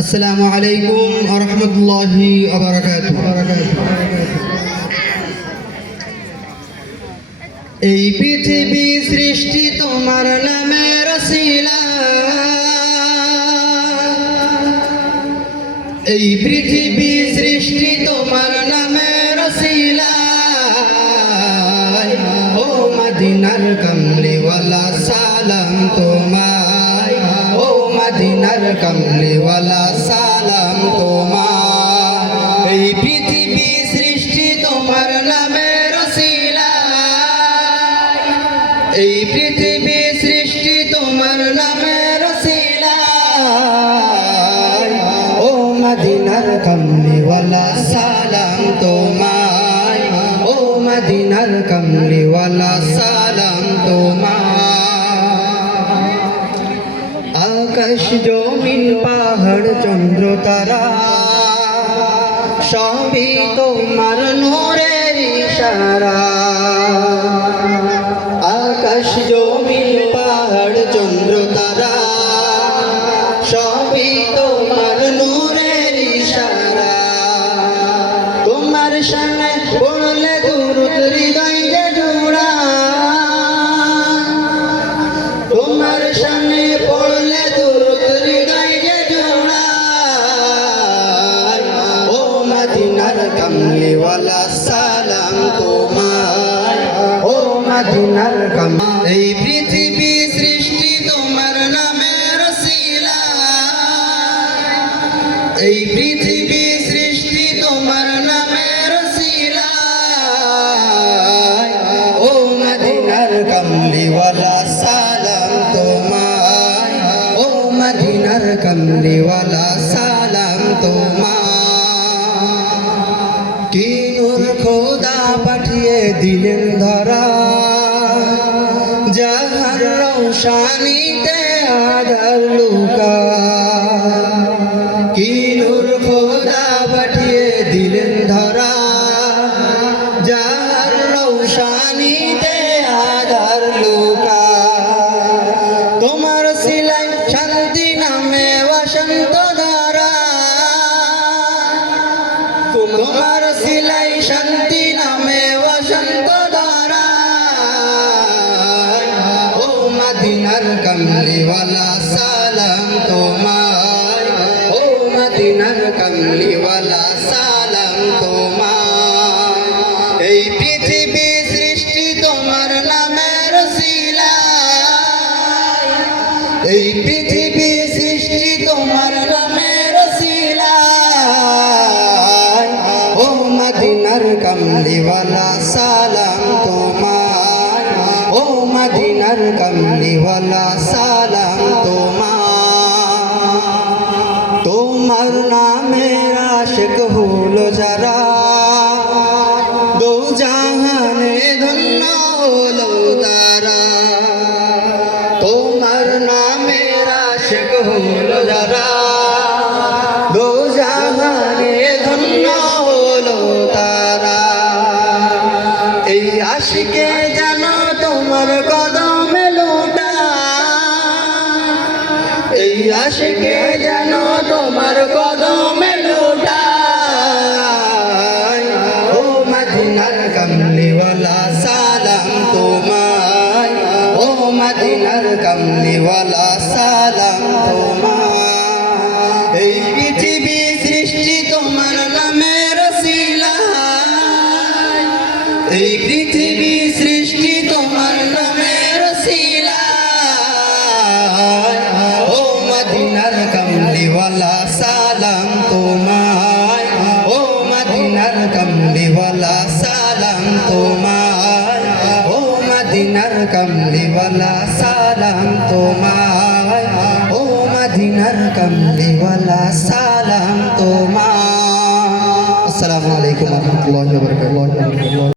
আসসালামু আলাইকুম ওয়া রাহমাতুল্লাহি ওয়া বারাকাতুহু। এই পৃথিবী সৃষ্টি তোমার নামের ওসিলা, এই পৃথিবী সৃষ্টি তোমার নামের ওসিলা। ও মদিনার কমলিওয়ালা সালাম তোমায়, ও মদিনার কমলিওয়ালা সালাম তোমায়। এই পৃথিবী সৃষ্টি তোমার নামের ওসিলা, এই পৃথিবী সৃষ্টি তোমার নামের ওসিলা। ও মদিনার কমলিওয়ালা সালাম তোমায়, ও মদিনার কমলিওয়ালা সালাম তোমায়। আকাশ জমিন পাহাড় চন্দ্র তারা সবই তোমার নূরের ইশারা। আকাশ জমিন পাহাড় চন্দ্র তারা সবই তোমার নূরের ইশারা। তোমার সামনে পড়লে দুরূদ হৃদয় যে জোড়া, তোমার সামনে পড়লে দুরূদ হৃদয় যে জোড়া। ও মদিনার কমলিওয়ালা সালাম তোমায়, ও মদিনার কমলি। এই পৃথিবী সৃষ্টি তোমার নামের ওসিলা, এই পৃথিবী সৃষ্টি তোমার নামের ওসিলা। ও মদিনার কমলিওয়ালা সালাম তোমায়, ও মদিনার কমলিওয়ালা সালাম তোমায়। কি নূর খোদা পাঠিয়ে দিলেন ধরা, যাহার রৌশানীতে আধার লুকা। কি নূর খোদা পাঠিয়ে দিলেন ধরা, যাহার রৌশানীতে আধার লুকা। তোমার সিলাই শান্তি নামে বসন্ত ধারা, তোমার সিলাই শান্তি নামে বসন্ত ধারা। ও মদিনার কমলিওয়ালা সালাম তোমায়, ও মদিনার কমলিওয়ালা সালাম তোমায়। এই পৃথিবী সৃষ্টি তোমার নামের ওসিলা, এই পৃথিবী সৃষ্টি তোমার নামের ওসিলা। ও মদিনার কমলিওয়ালা সালাম তোমায়, ও মদিনার কমলিওয়ালা সালাম তোমায়। তোমার নামের আশিক হলো যারা, দো জাহানে ধন্য হলো তারা। তোমার নামের আশিক হলো যারা, দো জাহানে ধন্য হলো তারা। এই আশিকে যেন তোমার কদমে লোটা, এই আশিকে যেন তোমার কদমে লোটা। ও মদিনার কমলিওয়ালা সালাম তোমায়, ও মদিনার কমলিওয়ালা সালাম তোমায়। এই পৃথিবী সৃষ্টি তোমার নামের ওসিলা, এই পৃথিবী সৃষ্টি তোমার নামের ওসিলা। ও মদিনার কমলিওয়ালা সালাম তোমায়, ও মদিনার কমলিওয়ালা সালাম তোমায়, ও মদিনার কমলিওয়ালা সালাম তোমায়, ও মদিনার কমলিওয়ালা সালাম তোমায়। আসসালামু আলাইকুম ওয়া রাহমাতুল্লাহি ওয়া বারাকাতুহু।